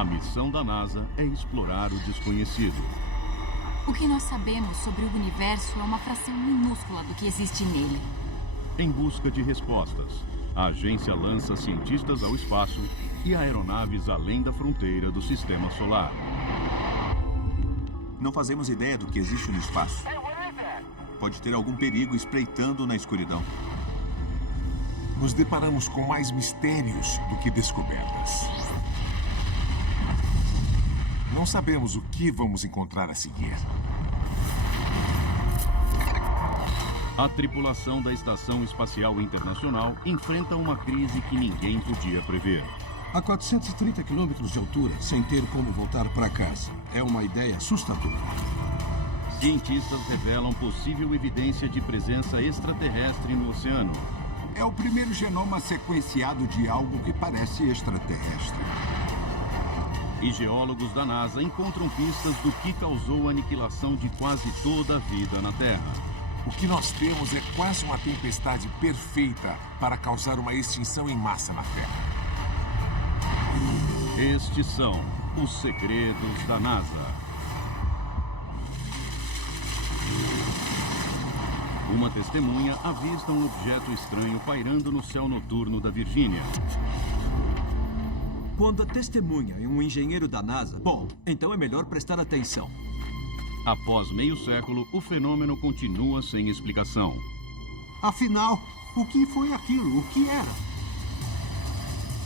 A missão da NASA é explorar o desconhecido. O que nós sabemos sobre o universo é uma fração minúscula do que existe nele. Em busca de respostas, a agência lança cientistas ao espaço e aeronaves além da fronteira do sistema solar. Não fazemos ideia do que existe no espaço. Pode ter algum perigo espreitando na escuridão. Nos deparamos com mais mistérios do que descobertas. Não sabemos o que vamos encontrar a seguir. A tripulação da Estação Espacial Internacional enfrenta uma crise que ninguém podia prever. A 430 quilômetros de altura, sem ter como voltar para casa. É uma ideia assustadora. Cientistas revelam possível evidência de presença extraterrestre no oceano. É o primeiro genoma sequenciado de algo que parece extraterrestre. E geólogos da NASA encontram pistas do que causou a aniquilação de quase toda a vida na Terra. O que nós temos é quase uma tempestade perfeita para causar uma extinção em massa na Terra. Estes são os segredos da NASA. Uma testemunha avista um objeto estranho pairando no céu noturno da Virgínia. Quando a testemunha é um engenheiro da NASA, bom, então é melhor prestar atenção. Após meio século, o fenômeno continua sem explicação. Afinal, o que foi aquilo? O que era?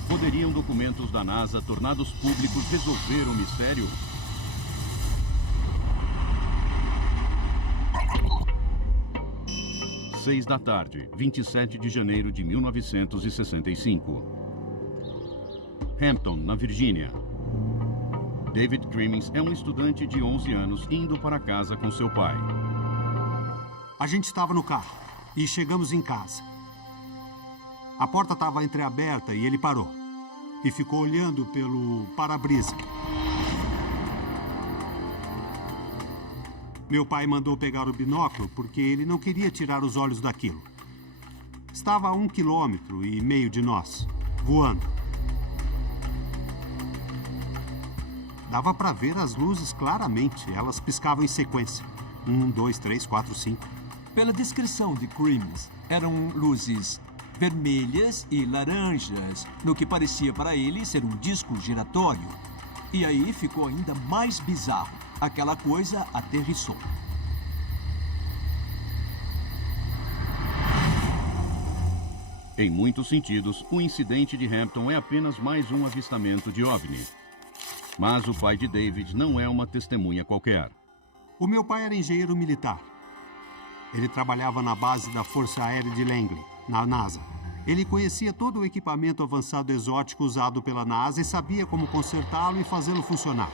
Poderiam documentos da NASA tornados públicos resolver o mistério? Seis da tarde, 27 de janeiro de 1965. Hampton, na Virgínia. David Crimmins é um estudante de 11 anos indo para casa com seu pai. A gente estava no carro e chegamos em casa. A porta estava entreaberta e ele parou. E ficou olhando pelo para-brisa. Meu pai mandou pegar o binóculo porque ele não queria tirar os olhos daquilo. Estava a 1,5 km de nós, voando. Dava para ver as luzes claramente. Elas piscavam em sequência. 1, 2, 3, 4, 5. Pela descrição de Crimmins, eram luzes vermelhas e laranjas, no que parecia para ele ser um disco giratório. E aí ficou ainda mais bizarro. Aquela coisa aterrissou. Em muitos sentidos, o incidente de Hampton é apenas mais um avistamento de OVNI. Mas o pai de David não é uma testemunha qualquer. O meu pai era engenheiro militar. Ele trabalhava na base da Força Aérea de Langley, na NASA. Ele conhecia todo o equipamento avançado exótico usado pela NASA e sabia como consertá-lo e fazê-lo funcionar.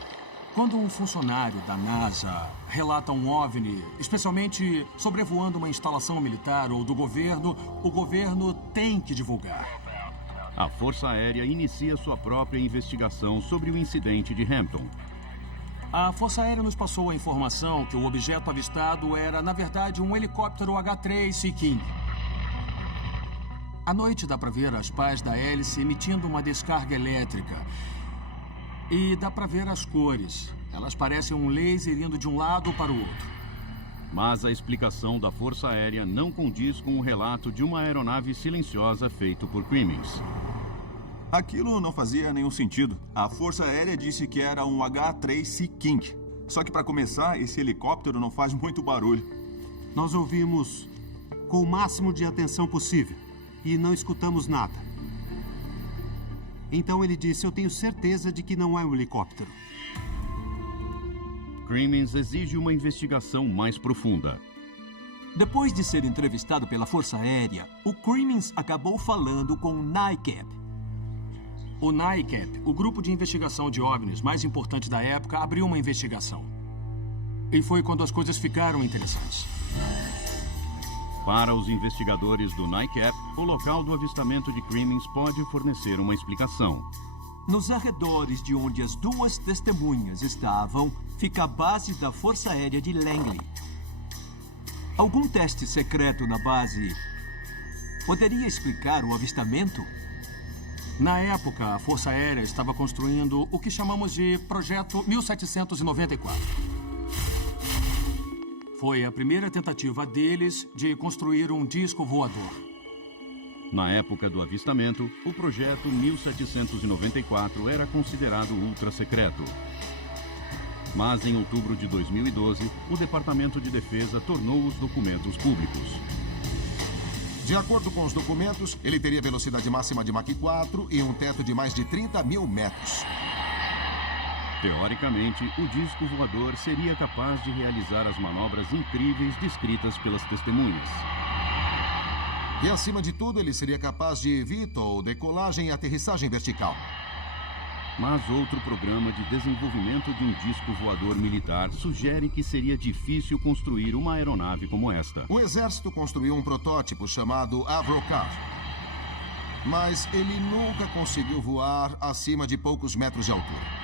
Quando um funcionário da NASA relata um OVNI, especialmente sobrevoando uma instalação militar ou do governo, o governo tem que divulgar. A Força Aérea inicia sua própria investigação sobre o incidente de Hampton. A Força Aérea nos passou a informação que o objeto avistado era, na verdade, um helicóptero H-3 Sea King. À noite dá para ver as pás da hélice emitindo uma descarga elétrica. E dá para ver as cores. Elas parecem um laser indo de um lado para o outro. Mas a explicação da Força Aérea não condiz com o relato de uma aeronave silenciosa feito por Crimmins. Aquilo não fazia nenhum sentido. A Força Aérea disse que era um H-3 Sea King. Só que, para começar, esse helicóptero não faz muito barulho. Nós ouvimos com o máximo de atenção possível e não escutamos nada. Então ele disse, eu tenho certeza de que não é um helicóptero. Crimmins exige uma investigação mais profunda. Depois de ser entrevistado pela Força Aérea, o Crimmins acabou falando com o NICAP. O NICAP, o grupo de investigação de OVNIs mais importante da época, abriu uma investigação. E foi quando as coisas ficaram interessantes. Para os investigadores do NICAP, o local do avistamento de Crimmins pode fornecer uma explicação. Nos arredores de onde as duas testemunhas estavam, fica a base da Força Aérea de Langley. Algum teste secreto na base poderia explicar o avistamento? Na época, a Força Aérea estava construindo o que chamamos de Projeto 1794. Foi a primeira tentativa deles de construir um disco voador. Na época do avistamento, o projeto 1794 era considerado ultra-secreto. Mas em outubro de 2012, o Departamento de Defesa tornou os documentos públicos. De acordo com os documentos, ele teria velocidade máxima de Mach 4 e um teto de mais de 30 mil metros. Teoricamente, o disco voador seria capaz de realizar as manobras incríveis descritas pelas testemunhas. E, acima de tudo, ele seria capaz de VTOL, decolagem e aterrissagem vertical. Mas outro programa de desenvolvimento de um disco voador militar sugere que seria difícil construir uma aeronave como esta. O exército construiu um protótipo chamado Avrocar. Mas ele nunca conseguiu voar acima de poucos metros de altura.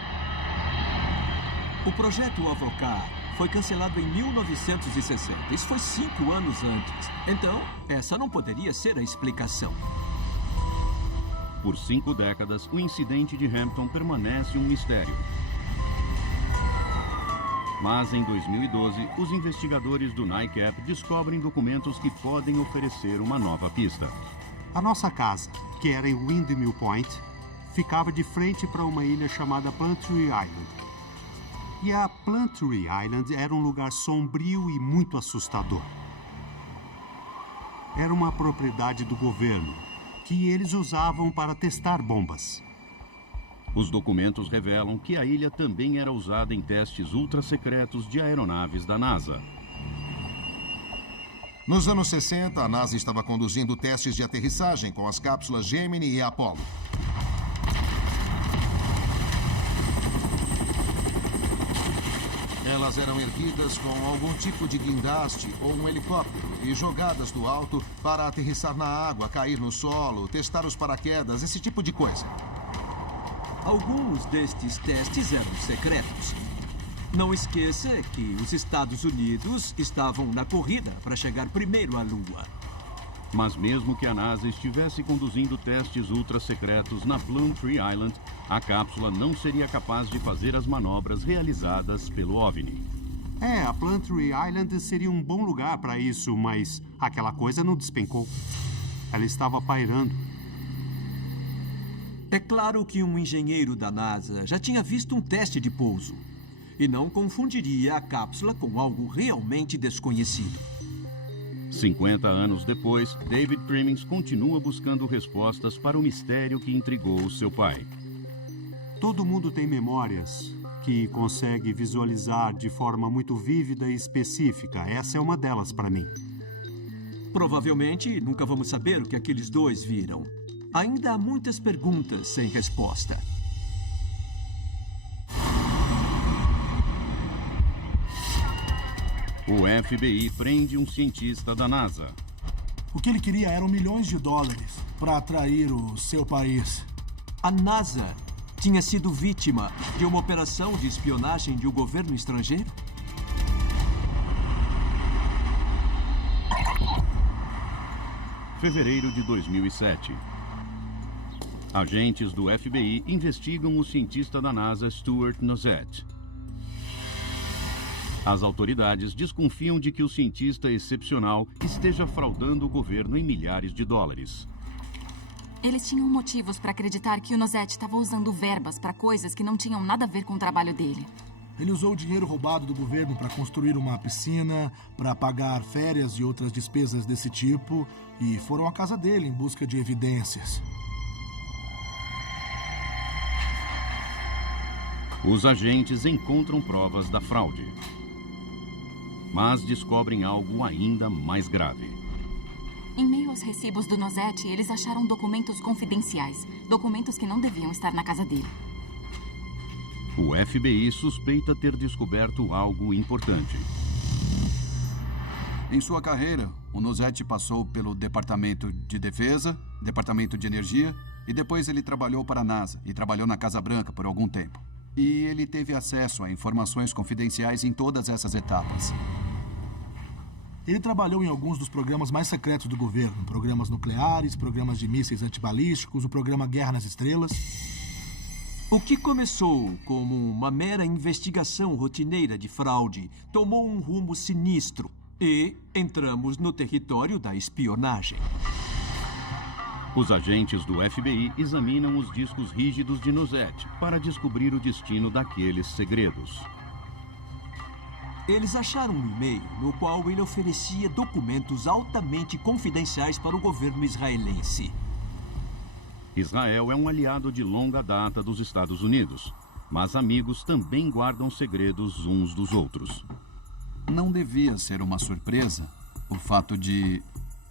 O projeto Avrocar foi cancelado em 1960. Isso foi 5 anos antes. Então, essa não poderia ser a explicação. Por 5 décadas, o incidente de Hampton permanece um mistério. Mas em 2012, os investigadores do NICAP descobrem documentos que podem oferecer uma nova pista. A nossa casa, que era em Windmill Point, ficava de frente para uma ilha chamada Plumtree Island. E a Plumtree Island era um lugar sombrio e muito assustador. Era uma propriedade do governo, que eles usavam para testar bombas. Os documentos revelam que a ilha também era usada em testes ultra-secretos de aeronaves da NASA. Nos anos 60, a NASA estava conduzindo testes de aterrissagem com as cápsulas Gemini e Apollo. Elas eram erguidas com algum tipo de guindaste ou um helicóptero e jogadas do alto para aterrissar na água, cair no solo, testar os paraquedas, esse tipo de coisa. Alguns destes testes eram secretos. Não esqueça que os Estados Unidos estavam na corrida para chegar primeiro à Lua. Mas mesmo que a NASA estivesse conduzindo testes ultra-secretos na Plumtree Island, a cápsula não seria capaz de fazer as manobras realizadas pelo OVNI. A Plumtree Island seria um bom lugar para isso, mas aquela coisa não despencou. Ela estava pairando. É claro que um engenheiro da NASA já tinha visto um teste de pouso e não confundiria a cápsula com algo realmente desconhecido. 50 anos depois, David Crimmins continua buscando respostas para o mistério que intrigou o seu pai. Todo mundo tem memórias que consegue visualizar de forma muito vívida e específica. Essa é uma delas para mim. Provavelmente nunca vamos saber o que aqueles dois viram. Ainda há muitas perguntas sem resposta. O FBI prende um cientista da NASA. O que ele queria eram milhões de dólares para atrair o seu país. A NASA tinha sido vítima de uma operação de espionagem de um governo estrangeiro? Fevereiro de 2007. Agentes do FBI investigam o cientista da NASA Stuart Nozet. As autoridades desconfiam de que o cientista excepcional esteja fraudando o governo em milhares de dólares. Eles tinham motivos para acreditar que o Nozet estava usando verbas para coisas que não tinham nada a ver com o trabalho dele. Ele usou o dinheiro roubado do governo para construir uma piscina, para pagar férias e outras despesas desse tipo, e foram à casa dele em busca de evidências. Os agentes encontram provas da fraude, mas descobrem algo ainda mais grave. Em meio aos recibos do Nozet, eles acharam documentos confidenciais. Documentos que não deviam estar na casa dele. O FBI suspeita ter descoberto algo importante. Em sua carreira, o Nozet passou pelo Departamento de Defesa, Departamento de Energia, e depois ele trabalhou para a NASA e trabalhou na Casa Branca por algum tempo. E ele teve acesso a informações confidenciais em todas essas etapas. Ele trabalhou em alguns dos programas mais secretos do governo. Programas nucleares, programas de mísseis antibalísticos, o programa Guerra nas Estrelas. O que começou como uma mera investigação rotineira de fraude tomou um rumo sinistro e entramos no território da espionagem. Os agentes do FBI examinam os discos rígidos de Nozet para descobrir o destino daqueles segredos. Eles acharam um e-mail no qual ele oferecia documentos altamente confidenciais para o governo israelense. Israel é um aliado de longa data dos Estados Unidos, mas amigos também guardam segredos uns dos outros. Não devia ser uma surpresa o fato de,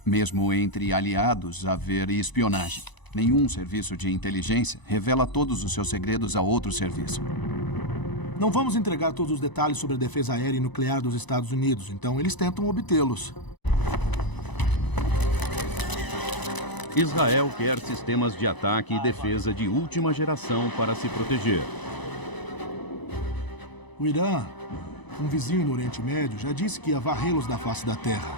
mesmo entre aliados, haver espionagem. Nenhum serviço de inteligência revela todos os seus segredos a outro serviço. Não vamos entregar todos os detalhes sobre a defesa aérea e nuclear dos Estados Unidos, então eles tentam obtê-los. Israel quer sistemas de ataque e defesa de última geração para se proteger. O Irã, um vizinho no Oriente Médio, já disse que ia varrê-los da face da terra.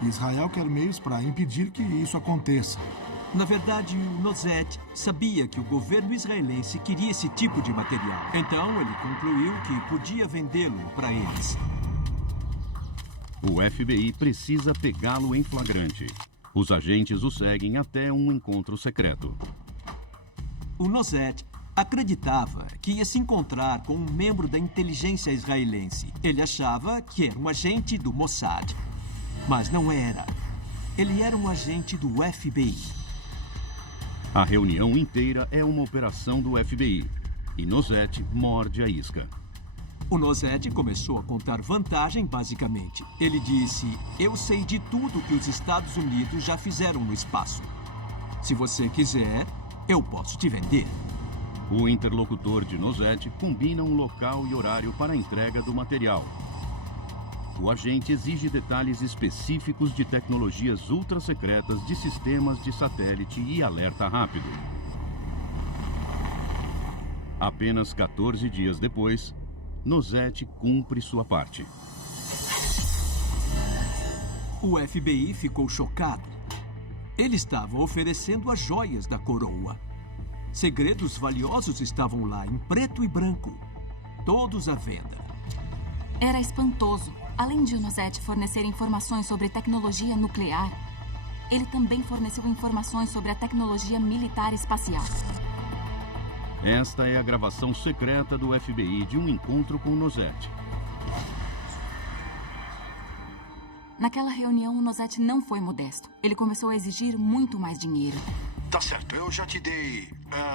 E Israel quer meios para impedir que isso aconteça. Na verdade, o Nozet sabia que o governo israelense queria esse tipo de material. Então, ele concluiu que podia vendê-lo para eles. O FBI precisa pegá-lo em flagrante. Os agentes o seguem até um encontro secreto. O Nozet acreditava que ia se encontrar com um membro da inteligência israelense. Ele achava que era um agente do Mossad. Mas não era. Ele era um agente do FBI. A reunião inteira é uma operação do FBI. E Nozet morde a isca. O Nozet começou a contar vantagem, basicamente. Ele disse, eu sei de tudo que os Estados Unidos já fizeram no espaço. Se você quiser, eu posso te vender. O interlocutor de Nozet combina um local e horário para a entrega do material. O agente exige detalhes específicos de tecnologias ultra-secretas de sistemas de satélite e alerta rápido. Apenas 14 dias depois, Nozet cumpre sua parte. O FBI ficou chocado. Ele estava oferecendo as joias da coroa. Segredos valiosos estavam lá, em preto e branco. Todos à venda. Era espantoso. Além de o Nozet fornecer informações sobre tecnologia nuclear, ele também forneceu informações sobre a tecnologia militar espacial. Esta é a gravação secreta do FBI de um encontro com Nozet. Naquela reunião, o Nozet não foi modesto. Ele começou a exigir muito mais dinheiro. Tá certo, eu já te dei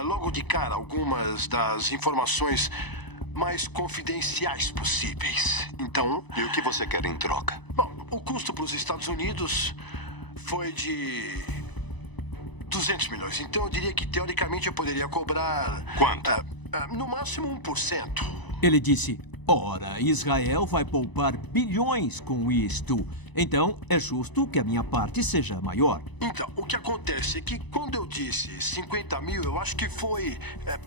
logo de cara algumas das informações mais confidenciais possíveis. Então... E o que você quer em troca? Bom, o custo para os Estados Unidos foi de 200 milhões. Então eu diria que, teoricamente, eu poderia cobrar... Quanto? No máximo 1%. Ele disse, ora, Israel vai poupar bilhões com isto. Então, é justo que a minha parte seja maior. Então, o que acontece é que quando eu disse 50 mil, eu acho que foi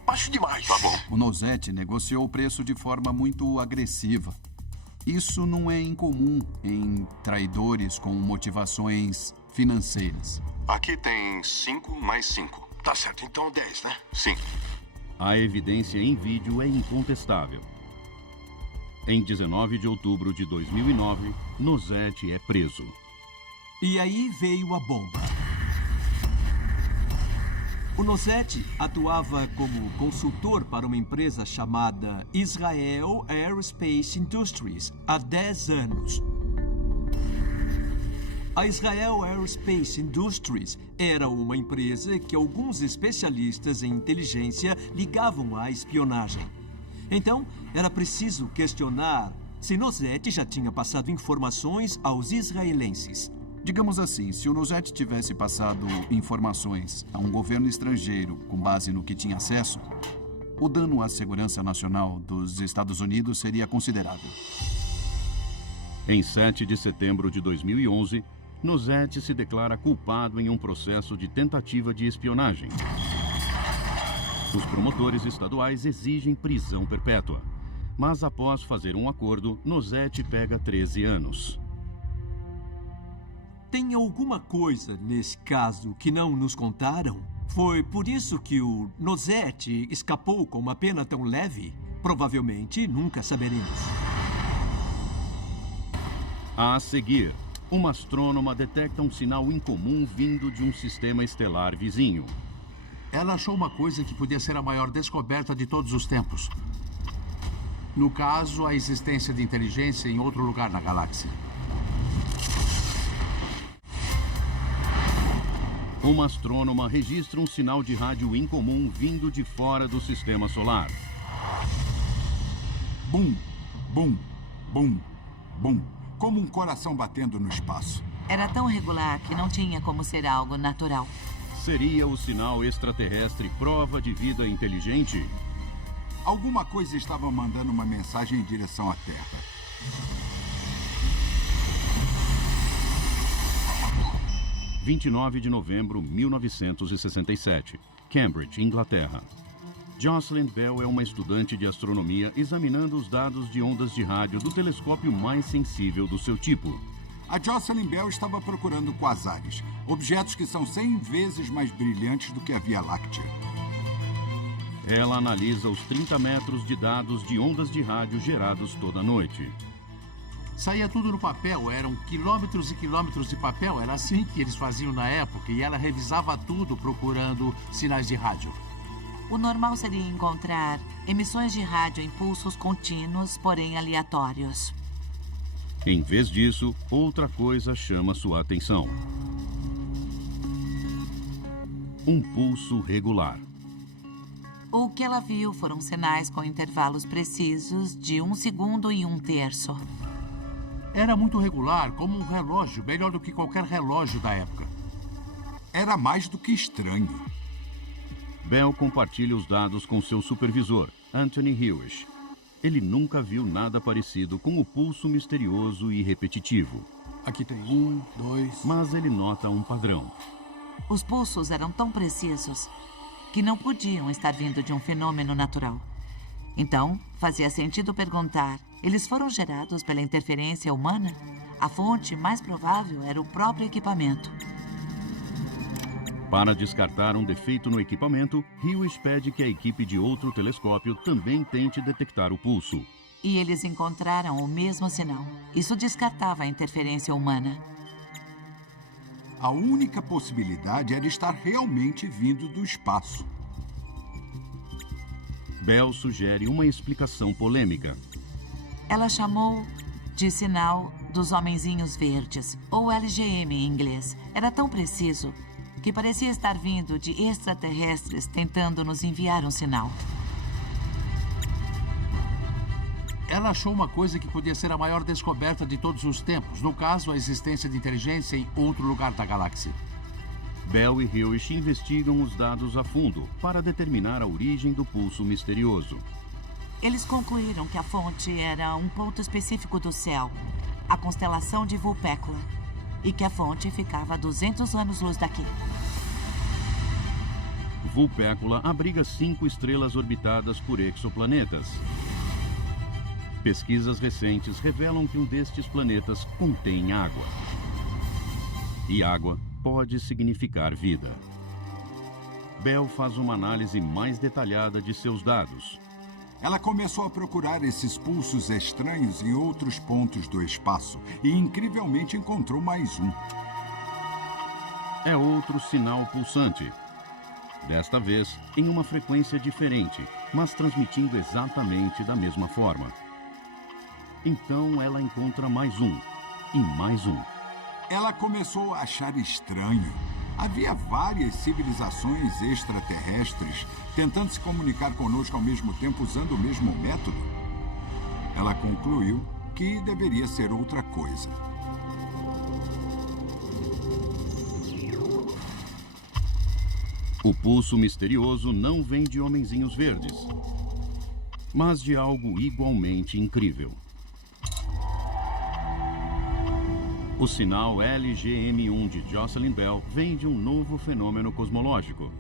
baixo demais. Tá bom. O Nozet negociou o preço de forma muito agressiva. Isso não é incomum em traidores com motivações financeiras. Aqui tem 5 mais 5. Tá certo, então 10, né? Sim. A evidência em vídeo é incontestável. Em 19 de outubro de 2009, Nozet é preso. E aí veio a bomba. O Nozet atuava como consultor para uma empresa chamada Israel Aerospace Industries há 10 anos. A Israel Aerospace Industries era uma empresa que alguns especialistas em inteligência ligavam à espionagem. Então, era preciso questionar se Nozet já tinha passado informações aos israelenses. Digamos assim, se o Nozet tivesse passado informações a um governo estrangeiro com base no que tinha acesso, o dano à segurança nacional dos Estados Unidos seria considerável. Em 7 de setembro de 2011, Nozet se declara culpado em um processo de tentativa de espionagem. Os promotores estaduais exigem prisão perpétua. Mas após fazer um acordo, Nozet pega 13 anos. Tem alguma coisa nesse caso que não nos contaram? Foi por isso que o Nosete escapou com uma pena tão leve? Provavelmente nunca saberemos. A seguir, uma astrônoma detecta um sinal incomum vindo de um sistema estelar vizinho. Ela achou uma coisa que podia ser a maior descoberta de todos os tempos. No caso, a existência de inteligência em outro lugar na galáxia. Uma astrônoma registra um sinal de rádio incomum vindo de fora do sistema solar. Bum, bum, bum, bum. Como um coração batendo no espaço. Era tão regular que não tinha como ser algo natural. Seria o sinal extraterrestre prova de vida inteligente? Alguma coisa estava mandando uma mensagem em direção à Terra. – 29 de novembro de 1967, Cambridge, Inglaterra. Jocelyn Bell é uma estudante de astronomia examinando os dados de ondas de rádio do telescópio mais sensível do seu tipo. A Jocelyn Bell estava procurando quasares, objetos que são 100 vezes mais brilhantes do que a Via Láctea. Ela analisa os 30 metros de dados de ondas de rádio gerados toda noite. Saía tudo no papel, eram quilômetros e quilômetros de papel. Era assim que eles faziam na época e ela revisava tudo procurando sinais de rádio. O normal seria encontrar emissões de rádio em pulsos contínuos, porém aleatórios. Em vez disso, outra coisa chama sua atenção. Um pulso regular. O que ela viu foram sinais com intervalos precisos de 1 segundo e 1/3. Era muito regular, como um relógio, melhor do que qualquer relógio da época. Era mais do que estranho. Bell compartilha os dados com seu supervisor, Anthony Hewish. Ele nunca viu nada parecido com o pulso misterioso e repetitivo. Aqui tem 1, 2... Mas ele nota um padrão. Os pulsos eram tão precisos que não podiam estar vindo de um fenômeno natural. Então, fazia sentido perguntar: eles foram gerados pela interferência humana? A fonte mais provável era o próprio equipamento. Para descartar um defeito no equipamento, Hewish pede que a equipe de outro telescópio também tente detectar o pulso. E eles encontraram o mesmo sinal. Isso descartava a interferência humana. A única possibilidade era estar realmente vindo do espaço. Bell sugere uma explicação polêmica. Ela chamou de sinal dos homenzinhos verdes, ou LGM em inglês. Era tão preciso que parecia estar vindo de extraterrestres tentando nos enviar um sinal. Ela achou uma coisa que podia ser a maior descoberta de todos os tempos. No caso, a existência de inteligência em outro lugar da galáxia. Bell e Hewish investigam os dados a fundo para determinar a origem do pulso misterioso. Eles concluíram que a fonte era um ponto específico do céu, a constelação de Vulpecula, e que a fonte ficava a 200 anos-luz daqui. Vulpecula abriga 5 estrelas orbitadas por exoplanetas. Pesquisas recentes revelam que um destes planetas contém água. E água pode significar vida. Bell faz uma análise mais detalhada de seus dados. Ela começou a procurar esses pulsos estranhos em outros pontos do espaço e, incrivelmente, encontrou mais um. É outro sinal pulsante. Desta vez, em uma frequência diferente, mas transmitindo exatamente da mesma forma. Então, ela encontra mais um, e mais um. Ela começou a achar estranho. Havia várias civilizações extraterrestres tentando se comunicar conosco ao mesmo tempo usando o mesmo método. Ela concluiu que deveria ser outra coisa. O pulso misterioso não vem de homenzinhos verdes, mas de algo igualmente incrível. O sinal LGM1 de Jocelyn Bell vem de um novo fenômeno cosmológico.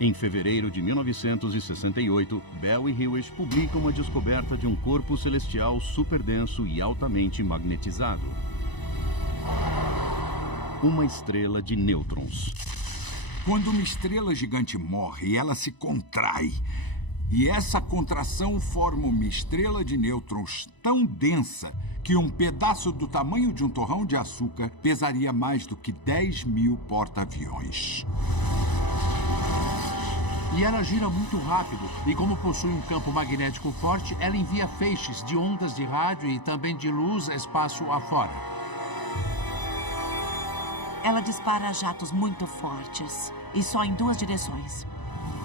Em fevereiro de 1968, Bell e Hewish publicam a descoberta de um corpo celestial superdenso e altamente magnetizado. Uma estrela de nêutrons. Quando uma estrela gigante morre, ela se contrai. E essa contração forma uma estrela de nêutrons tão densa que um pedaço do tamanho de um torrão de açúcar pesaria mais do que 10.000 porta-aviões. E ela gira muito rápido, e como possui um campo magnético forte, ela envia feixes de ondas de rádio e também de luz espaço afora. Ela dispara jatos muito fortes, e só em 2 direções.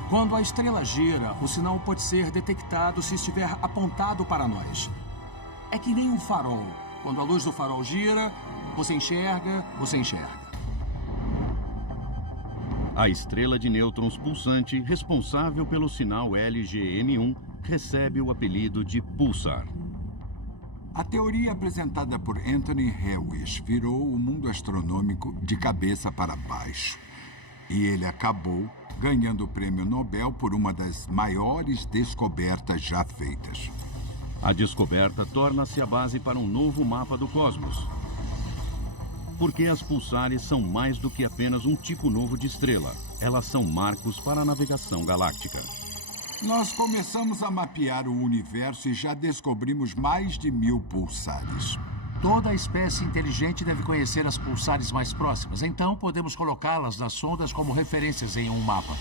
Quando a estrela gira, o sinal pode ser detectado se estiver apontado para nós. É que nem um farol. Quando a luz do farol gira, você enxerga. A estrela de nêutrons pulsante, responsável pelo sinal LGM1, recebe o apelido de pulsar. A teoria apresentada por Anthony Hewish virou o mundo astronômico de cabeça para baixo. E ele acabou ganhando o prêmio Nobel por uma das maiores descobertas já feitas. A descoberta torna-se a base para um novo mapa do cosmos. Porque as pulsares são mais do que apenas um tipo novo de estrela. Elas são marcos para a navegação galáctica. Nós começamos a mapear o universo e já descobrimos mais de 1000 pulsares. Toda espécie inteligente deve conhecer as pulsares mais próximas, então podemos colocá-las nas sondas como referências em um mapa.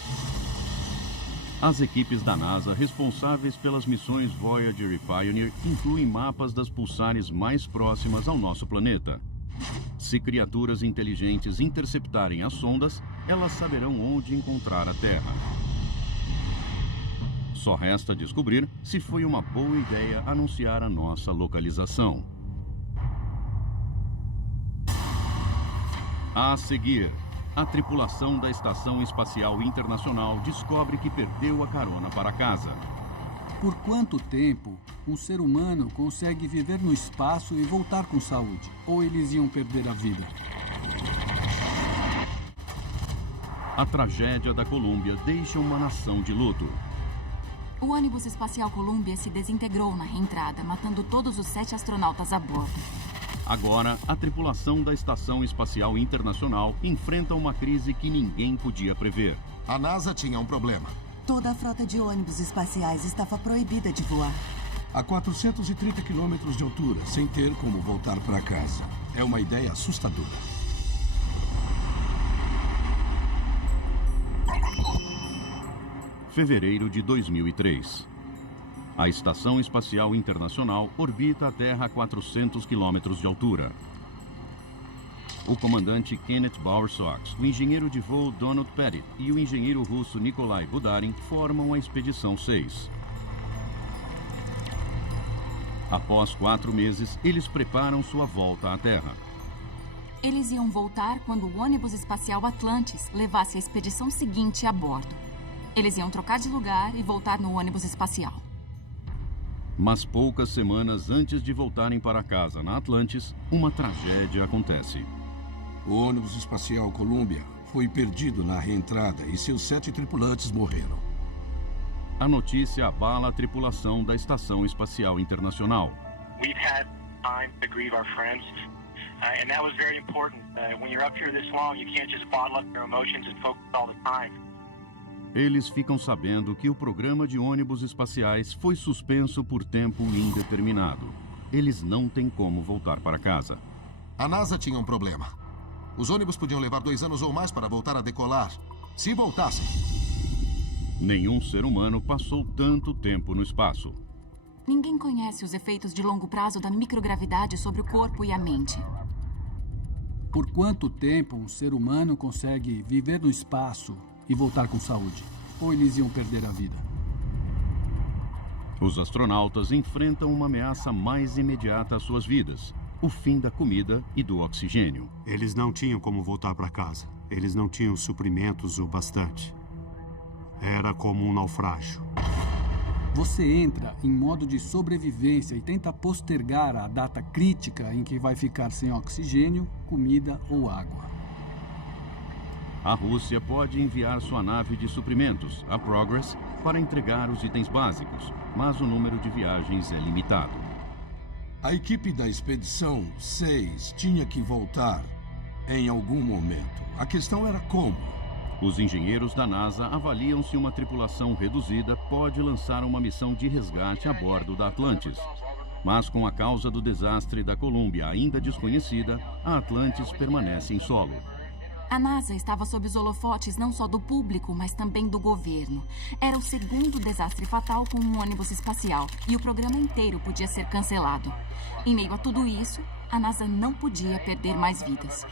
As equipes da NASA responsáveis pelas missões Voyager e Pioneer incluem mapas das pulsares mais próximas ao nosso planeta. Se criaturas inteligentes interceptarem as sondas, elas saberão onde encontrar a Terra. Só resta descobrir se foi uma boa ideia anunciar a nossa localização. A seguir, a tripulação da Estação Espacial Internacional descobre que perdeu a carona para casa. Por quanto tempo um ser humano consegue viver no espaço e voltar com saúde? Ou eles iam perder a vida? A tragédia da Colômbia deixa uma nação de luto. O ônibus espacial Columbia se desintegrou na reentrada, matando todos os 7 astronautas a bordo. Agora, a tripulação da Estação Espacial Internacional enfrenta uma crise que ninguém podia prever. A NASA tinha um problema. Toda a frota de ônibus espaciais estava proibida de voar. A 430 quilômetros de altura, sem ter como voltar para casa. É uma ideia assustadora. Fevereiro de 2003. A Estação Espacial Internacional orbita a Terra a 400 quilômetros de altura. O comandante Kenneth Bowersox, o engenheiro de voo Donald Pettit e o engenheiro russo Nikolai Budarin formam a Expedição 6. Após 4 meses, eles preparam sua volta à Terra. Eles iam voltar quando o ônibus espacial Atlantis levasse a expedição seguinte a bordo. Eles iam trocar de lugar e voltar no ônibus espacial. Mas poucas semanas antes de voltarem para casa na Atlantis, uma tragédia acontece. O ônibus espacial Columbia foi perdido na reentrada e seus 7 tripulantes morreram. A notícia abala a tripulação da Estação Espacial Internacional. We've had time to grieve our friends, and that was very important. When you're up here this long, you can't just bottle up your emotions and focus all the time. Eles ficam sabendo que o programa de ônibus espaciais foi suspenso por tempo indeterminado. Eles não têm como voltar para casa. A NASA tinha um problema. Os ônibus podiam levar 2 anos ou mais para voltar a decolar. Se voltassem. Nenhum ser humano passou tanto tempo no espaço. Ninguém conhece os efeitos de longo prazo da microgravidade sobre o corpo e a mente. Por quanto tempo um ser humano consegue viver no espaço e voltar com saúde? Ou eles iam perder a vida? Os astronautas enfrentam uma ameaça mais imediata às suas vidas: o fim da comida e do oxigênio. Eles não tinham como voltar para casa. Eles não tinham suprimentos o bastante. Era como um naufrágio. Você entra em modo de sobrevivência e tenta postergar a data crítica em que vai ficar sem oxigênio, comida ou água. A Rússia pode enviar sua nave de suprimentos, a Progress, para entregar os itens básicos, mas o número de viagens é limitado. A equipe da Expedição 6 tinha que voltar em algum momento. A questão era como. Os engenheiros da NASA avaliam se uma tripulação reduzida pode lançar uma missão de resgate a bordo da Atlantis. Mas com a causa do desastre da Columbia ainda desconhecida, a Atlantis permanece em solo. A NASA estava sob os holofotes não só do público, mas também do governo. Era o segundo desastre fatal com um ônibus espacial e o programa inteiro podia ser cancelado. Em meio a tudo isso, a NASA não podia perder mais vidas.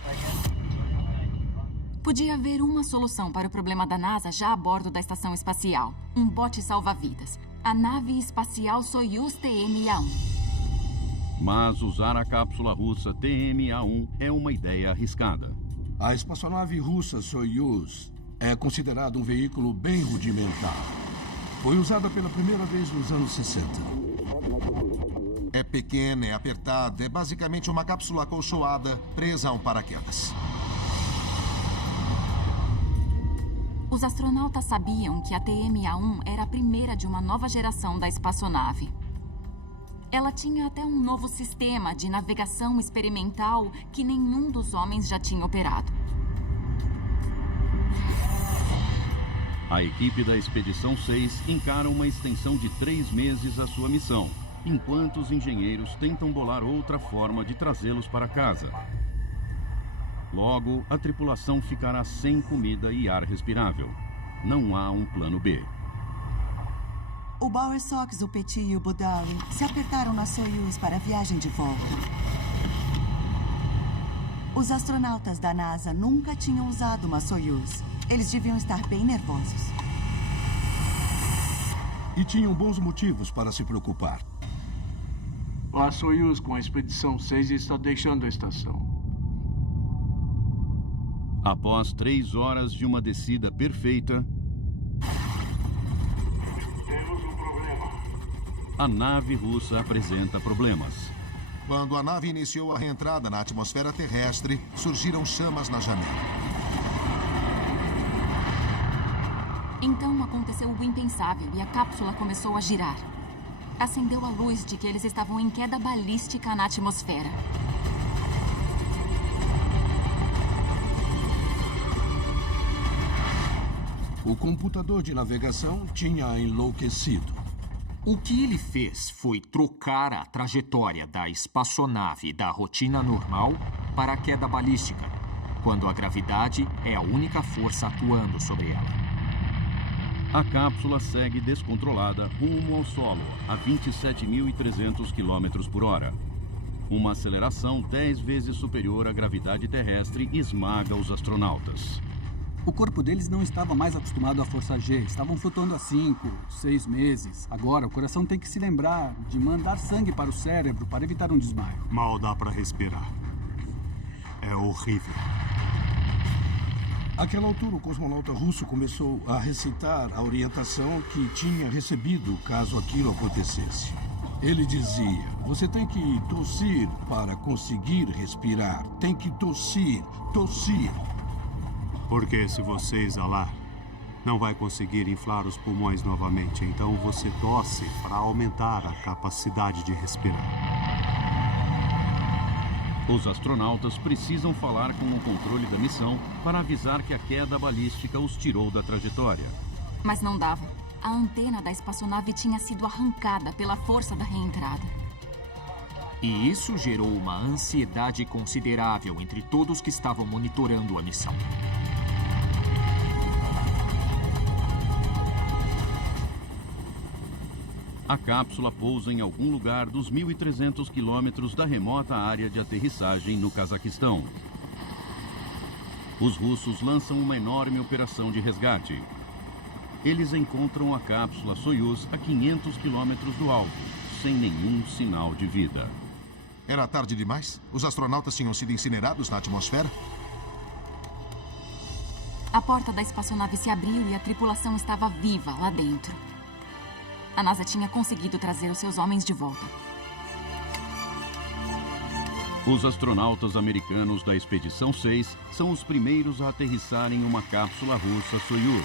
Podia haver uma solução para o problema da NASA já a bordo da estação espacial. Um bote salva-vidas. A nave espacial Soyuz TMA-1. Mas usar a cápsula russa TMA-1 é uma ideia arriscada. A espaçonave russa Soyuz é considerada um veículo bem rudimentar. Foi usada pela primeira vez nos anos 60. É pequena, é apertada, é basicamente uma cápsula acolchoada presa a um paraquedas. Os astronautas sabiam que a TMA-1 era a primeira de uma nova geração da espaçonave. Ela tinha até um novo sistema de navegação experimental que nenhum dos homens já tinha operado. A equipe da Expedição 6 encara uma extensão de 3 meses à sua missão, enquanto os engenheiros tentam bolar outra forma de trazê-los para casa. Logo, a tripulação ficará sem comida e ar respirável. Não há um plano B. O Bowersox, o Petit e o Budali se apertaram na Soyuz para a viagem de volta. Os astronautas da NASA nunca tinham usado uma Soyuz. Eles deviam estar bem nervosos. E tinham bons motivos para se preocupar. A Soyuz com a Expedição 6 está deixando a estação. Após 3 horas de uma descida perfeita, a nave russa apresenta problemas. Quando a nave iniciou a reentrada na atmosfera terrestre, surgiram chamas na janela. Então aconteceu o impensável e a cápsula começou a girar. Acendeu a luz de que eles estavam em queda balística na atmosfera. O computador de navegação tinha enlouquecido. O que ele fez foi trocar a trajetória da espaçonave da rotina normal para a queda balística, quando a gravidade é a única força atuando sobre ela. A cápsula segue descontrolada rumo ao solo a 27.300 km por hora. Uma aceleração 10 vezes superior à gravidade terrestre esmaga os astronautas. O corpo deles não estava mais acostumado à força G. Estavam flutuando há 5, 6 meses. Agora, o coração tem que se lembrar de mandar sangue para o cérebro para evitar um desmaio. Mal dá para respirar. É horrível. Àquela altura, o cosmonauta russo começou a recitar a orientação que tinha recebido caso aquilo acontecesse. Ele dizia, você tem que tossir para conseguir respirar. Tem que tossir, tossir. Porque se você exalar, não vai conseguir inflar os pulmões novamente. Então você tosse para aumentar a capacidade de respirar. Os astronautas precisam falar com o controle da missão para avisar que a queda balística os tirou da trajetória. Mas não dava. A antena da espaçonave tinha sido arrancada pela força da reentrada. E isso gerou uma ansiedade considerável entre todos que estavam monitorando a missão. A cápsula pousa em algum lugar dos 1.300 quilômetros da remota área de aterrissagem no Cazaquistão. Os russos lançam uma enorme operação de resgate. Eles encontram a cápsula Soyuz a 500 quilômetros do alto, sem nenhum sinal de vida. Era tarde demais? Os astronautas tinham sido incinerados na atmosfera? A porta da espaçonave se abriu e a tripulação estava viva lá dentro. A NASA tinha conseguido trazer os seus homens de volta. Os astronautas americanos da Expedição 6 são os primeiros a aterrissar em uma cápsula russa Soyuz.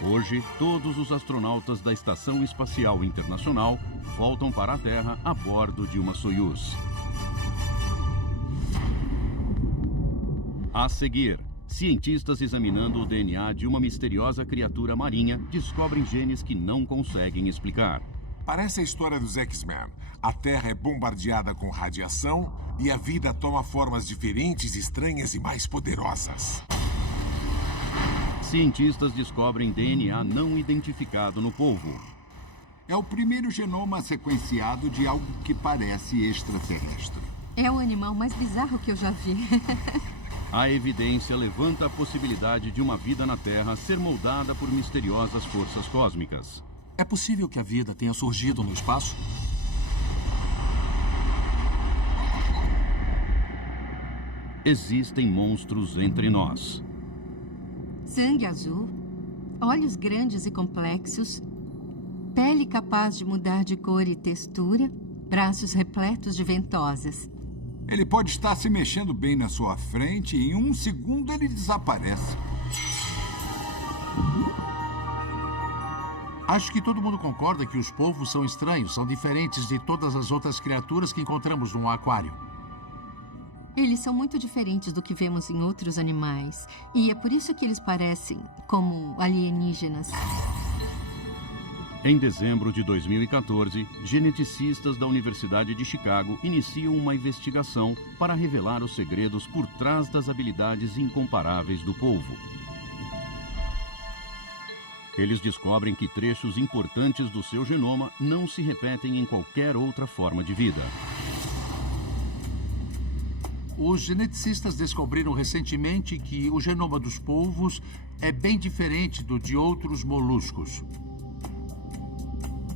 Hoje, todos os astronautas da Estação Espacial Internacional voltam para a Terra a bordo de uma Soyuz. A seguir, cientistas examinando o DNA de uma misteriosa criatura marinha descobrem genes que não conseguem explicar. Parece a história dos X-Men. A Terra é bombardeada com radiação e a vida toma formas diferentes, estranhas e mais poderosas. Cientistas descobrem DNA não identificado no polvo. É o primeiro genoma sequenciado de algo que parece extraterrestre. É o animal mais bizarro que eu já vi. A evidência levanta a possibilidade de uma vida na Terra ser moldada por misteriosas forças cósmicas. É possível que a vida tenha surgido no espaço? Existem monstros entre nós. Sangue azul, olhos grandes e complexos, pele capaz de mudar de cor e textura, braços repletos de ventosas. Ele pode estar se mexendo bem na sua frente e em um segundo ele desaparece. Acho que todo mundo concorda que os polvos são estranhos, são diferentes de todas as outras criaturas que encontramos num aquário. Eles são muito diferentes do que vemos em outros animais. E é por isso que eles parecem como alienígenas. Em dezembro de 2014, geneticistas da Universidade de Chicago iniciam uma investigação para revelar os segredos por trás das habilidades incomparáveis do polvo. Eles descobrem que trechos importantes do seu genoma não se repetem em qualquer outra forma de vida. Os geneticistas descobriram recentemente que o genoma dos polvos é bem diferente do de outros moluscos.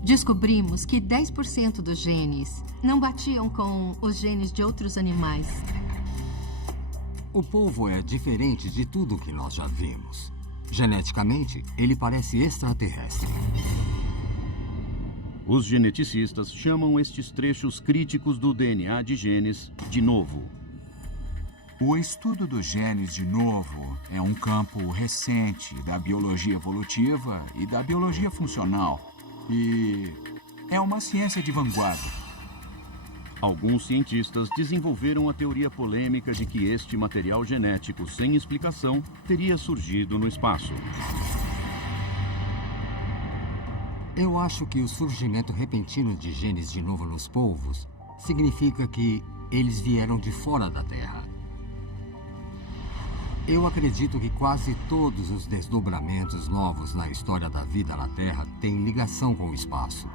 Descobrimos que 10% dos genes não batiam com os genes de outros animais. O polvo é diferente de tudo que nós já vimos. Geneticamente, ele parece extraterrestre. Os geneticistas chamam estes trechos críticos do DNA de genes de novo. O estudo dos genes de novo é um campo recente da biologia evolutiva e da biologia funcional. E é uma ciência de vanguarda. Alguns cientistas desenvolveram a teoria polêmica de que este material genético sem explicação teria surgido no espaço. Eu acho que o surgimento repentino de genes de novo nos polvos significa que eles vieram de fora da Terra. Eu acredito que quase todos os desdobramentos novos na história da vida na Terra têm ligação com o espaço.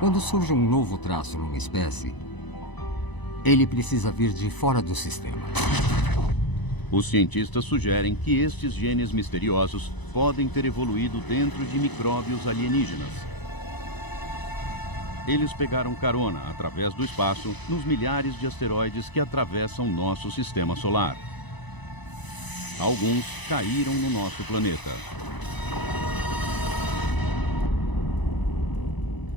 Quando surge um novo traço numa espécie, ele precisa vir de fora do sistema. Os cientistas sugerem que estes genes misteriosos podem ter evoluído dentro de micróbios alienígenas. Eles pegaram carona, através do espaço, nos milhares de asteroides que atravessam nosso sistema solar. Alguns caíram no nosso planeta.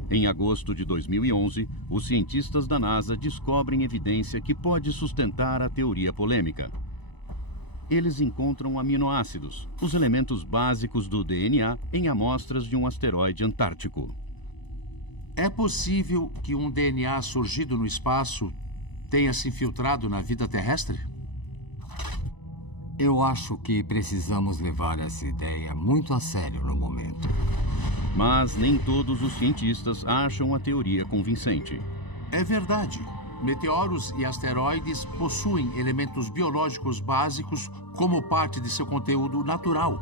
Em agosto de 2011, os cientistas da NASA descobrem evidência que pode sustentar a teoria polêmica. Eles encontram aminoácidos, os elementos básicos do DNA, em amostras de um asteroide antártico. É possível que um DNA surgido no espaço tenha se infiltrado na vida terrestre? Eu acho que precisamos levar essa ideia muito a sério no momento. Mas nem todos os cientistas acham a teoria convincente. É verdade. Meteoros e asteroides possuem elementos biológicos básicos como parte de seu conteúdo natural.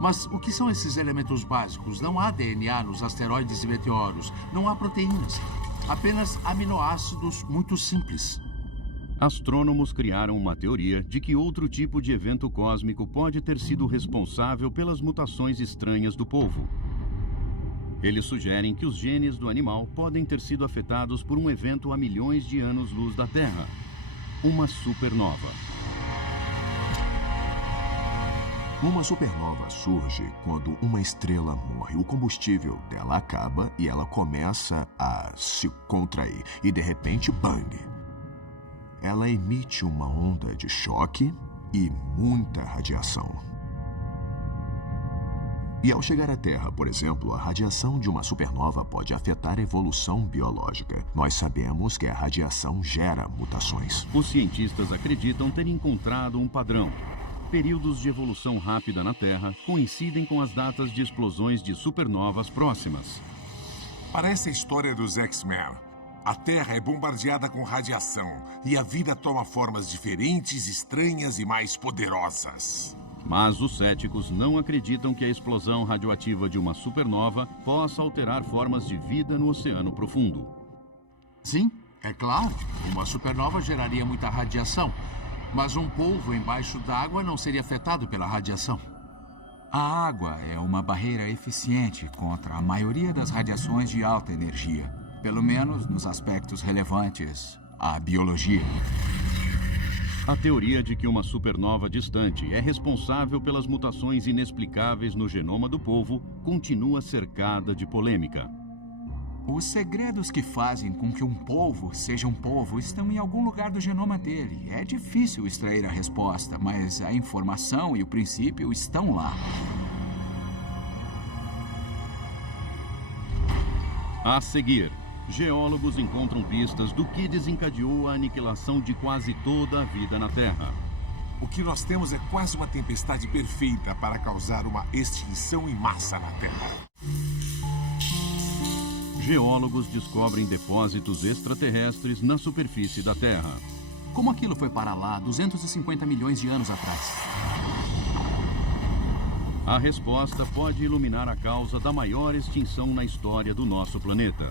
Mas o que são esses elementos básicos? Não há DNA nos asteroides e meteoros. Não há proteínas. Apenas aminoácidos muito simples. Astrônomos criaram uma teoria de que outro tipo de evento cósmico pode ter sido responsável pelas mutações estranhas do polvo. Eles sugerem que os genes do animal podem ter sido afetados por um evento a milhões de anos-luz da Terra. Uma supernova. Uma supernova surge quando uma estrela morre. O combustível dela acaba e ela começa a se contrair. E de repente, bang! Ela emite uma onda de choque e muita radiação. E ao chegar à Terra, por exemplo, a radiação de uma supernova pode afetar a evolução biológica. Nós sabemos que a radiação gera mutações. Os cientistas acreditam ter encontrado um padrão. Períodos de evolução rápida na Terra coincidem com as datas de explosões de supernovas próximas. Parece a história dos X-Men. A Terra é bombardeada com radiação e a vida toma formas diferentes, estranhas e mais poderosas. Mas os céticos não acreditam que a explosão radioativa de uma supernova possa alterar formas de vida no oceano profundo. Sim, é claro. Uma supernova geraria muita radiação, mas um polvo embaixo d'água não seria afetado pela radiação. A água é uma barreira eficiente contra a maioria das radiações de alta energia, pelo menos nos aspectos relevantes à biologia. A teoria de que uma supernova distante é responsável pelas mutações inexplicáveis no genoma do polvo continua cercada de polêmica. Os segredos que fazem com que um polvo seja um polvo estão em algum lugar do genoma dele. É difícil extrair a resposta, mas a informação e o princípio estão lá. A seguir, geólogos encontram pistas do que desencadeou a aniquilação de quase toda a vida na Terra. O que nós temos é quase uma tempestade perfeita para causar uma extinção em massa na Terra. Geólogos descobrem depósitos extraterrestres na superfície da Terra. Como aquilo foi para lá 250 milhões de anos atrás? A resposta pode iluminar a causa da maior extinção na história do nosso planeta.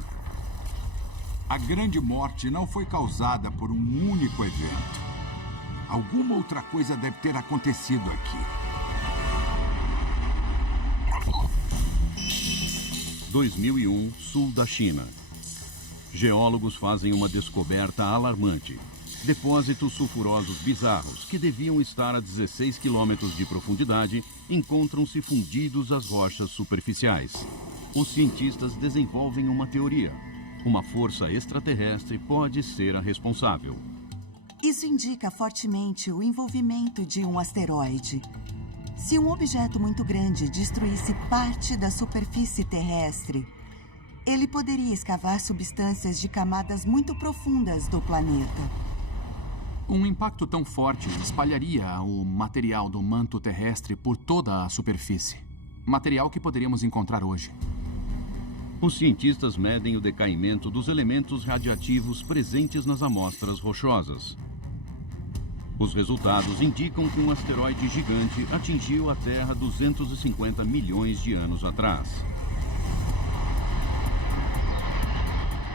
A grande morte não foi causada por um único evento. Alguma outra coisa deve ter acontecido aqui. 2001, sul da China. Geólogos fazem uma descoberta alarmante. Depósitos sulfurosos bizarros, que deviam estar a 16 quilômetros de profundidade, encontram-se fundidos às rochas superficiais. Os cientistas desenvolvem uma teoria. Uma força extraterrestre pode ser a responsável. Isso indica fortemente o envolvimento de um asteroide. Se um objeto muito grande destruísse parte da superfície terrestre, ele poderia escavar substâncias de camadas muito profundas do planeta. Um impacto tão forte espalharia o material do manto terrestre por toda a superfície. Material que poderíamos encontrar hoje. Os cientistas medem o decaimento dos elementos radioativos presentes nas amostras rochosas. Os resultados indicam que um asteroide gigante atingiu a Terra 250 milhões de anos atrás.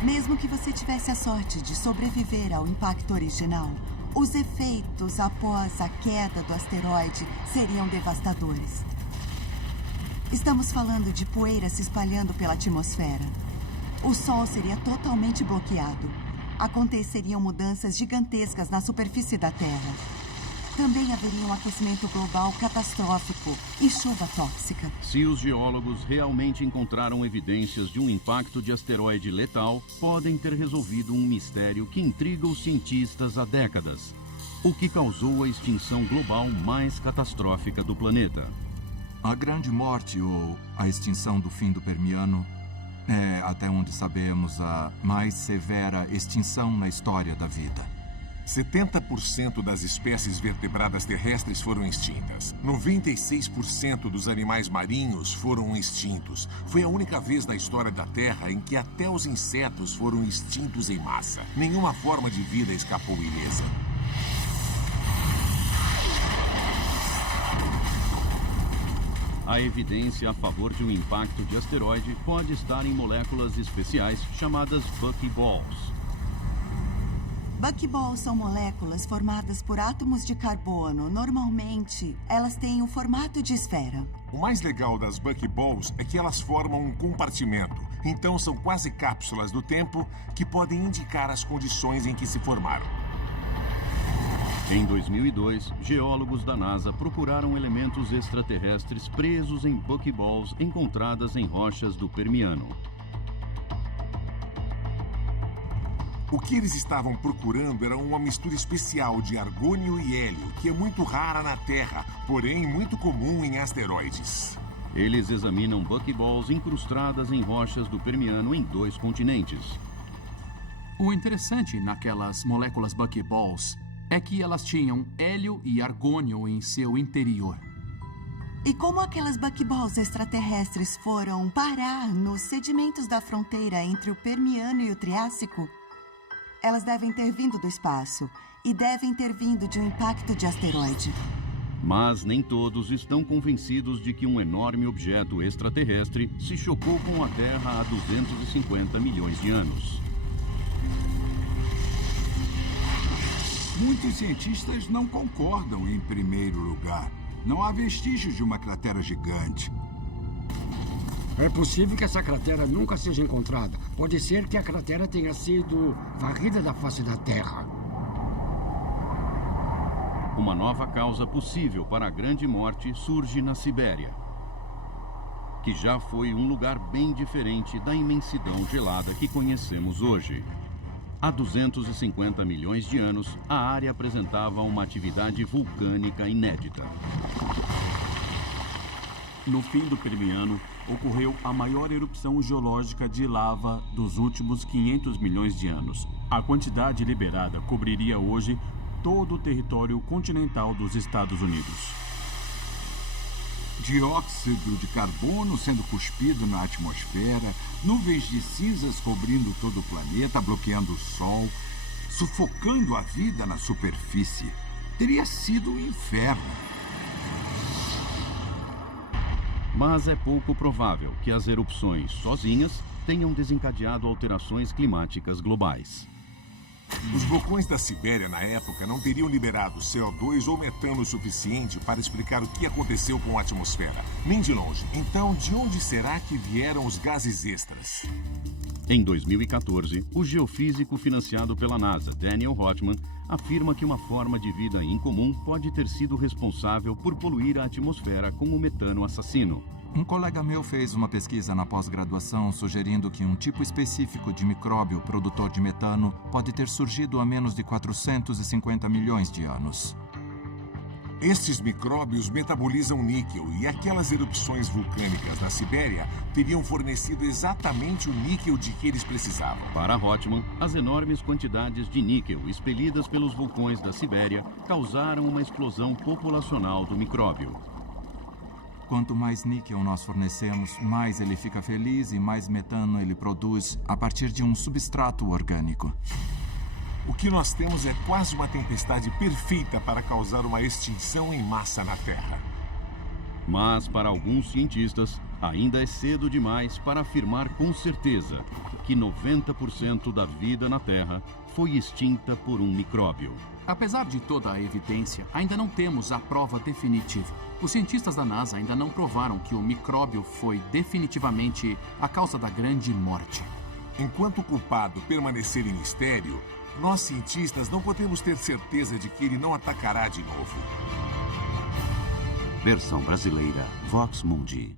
Mesmo que você tivesse a sorte de sobreviver ao impacto original, os efeitos após a queda do asteroide seriam devastadores. Estamos falando de poeira se espalhando pela atmosfera. O Sol seria totalmente bloqueado. Aconteceriam mudanças gigantescas na superfície da Terra. Também haveria um aquecimento global catastrófico e chuva tóxica. Se os geólogos realmente encontraram evidências de um impacto de asteroide letal, podem ter resolvido um mistério que intriga os cientistas há décadas. O que causou a extinção global mais catastrófica do planeta? A grande morte ou a extinção do fim do Permiano é, até onde sabemos, a mais severa extinção na história da vida. 70% das espécies vertebradas terrestres foram extintas. 96% dos animais marinhos foram extintos. Foi a única vez na história da Terra em que até os insetos foram extintos em massa. Nenhuma forma de vida escapou ilesa. A evidência a favor de um impacto de asteroide pode estar em moléculas especiais chamadas buckyballs. Buckyballs são moléculas formadas por átomos de carbono. Normalmente, elas têm o formato de esfera. O mais legal das buckyballs é que elas formam um compartimento. Então, são quase cápsulas do tempo que podem indicar as condições em que se formaram. Em 2002, geólogos da NASA procuraram elementos extraterrestres presos em buckyballs encontradas em rochas do Permiano. O que eles estavam procurando era uma mistura especial de argônio e hélio, que é muito rara na Terra, porém muito comum em asteroides. Eles examinam buckyballs incrustadas em rochas do Permiano em 2 continentes. O interessante naquelas moléculas buckyballs é que elas tinham hélio e argônio em seu interior. E como aquelas buckyballs extraterrestres foram parar nos sedimentos da fronteira entre o Permiano e o Triássico, elas devem ter vindo do espaço e devem ter vindo de um impacto de asteroide. Mas nem todos estão convencidos de que um enorme objeto extraterrestre se chocou com a Terra há 250 milhões de anos. Muitos cientistas não concordam em primeiro lugar. Não há vestígios de uma cratera gigante. É possível que essa cratera nunca seja encontrada. Pode ser que a cratera tenha sido varrida da face da Terra. Uma nova causa possível para a grande morte surge na Sibéria, que já foi um lugar bem diferente da imensidão gelada que conhecemos hoje. Há 250 milhões de anos, a área apresentava uma atividade vulcânica inédita. No fim do Permiano, ocorreu a maior erupção geológica de lava dos últimos 500 milhões de anos. A quantidade liberada cobriria hoje todo o território continental dos Estados Unidos. Dióxido de carbono sendo cuspido na atmosfera, nuvens de cinzas cobrindo todo o planeta, bloqueando o Sol, sufocando a vida na superfície. Teria sido um inferno. Mas é pouco provável que as erupções sozinhas tenham desencadeado alterações climáticas globais. Os vulcões da Sibéria, na época, não teriam liberado CO2 ou metano suficiente para explicar o que aconteceu com a atmosfera. Nem de longe. Então, de onde será que vieram os gases extras? Em 2014, o geofísico financiado pela NASA, Daniel Hotman, afirma que uma forma de vida incomum pode ter sido responsável por poluir a atmosfera com o metano assassino. Um colega meu fez uma pesquisa na pós-graduação sugerindo que um tipo específico de micróbio produtor de metano pode ter surgido há menos de 450 milhões de anos. Estes micróbios metabolizam níquel e aquelas erupções vulcânicas da Sibéria teriam fornecido exatamente o níquel de que eles precisavam. Para Hotman, as enormes quantidades de níquel expelidas pelos vulcões da Sibéria causaram uma explosão populacional do micróbio. Quanto mais níquel nós fornecemos, mais ele fica feliz e mais metano ele produz a partir de um substrato orgânico. O que nós temos é quase uma tempestade perfeita para causar uma extinção em massa na Terra. Mas, para alguns cientistas, ainda é cedo demais para afirmar com certeza que 90% da vida na Terra foi extinta por um micróbio. Apesar de toda a evidência, ainda não temos a prova definitiva. Os cientistas da NASA ainda não provaram que o micróbio foi definitivamente a causa da grande morte. Enquanto o culpado permanecer em mistério, nós cientistas não podemos ter certeza de que ele não atacará de novo. Versão brasileira, Vox Mundi.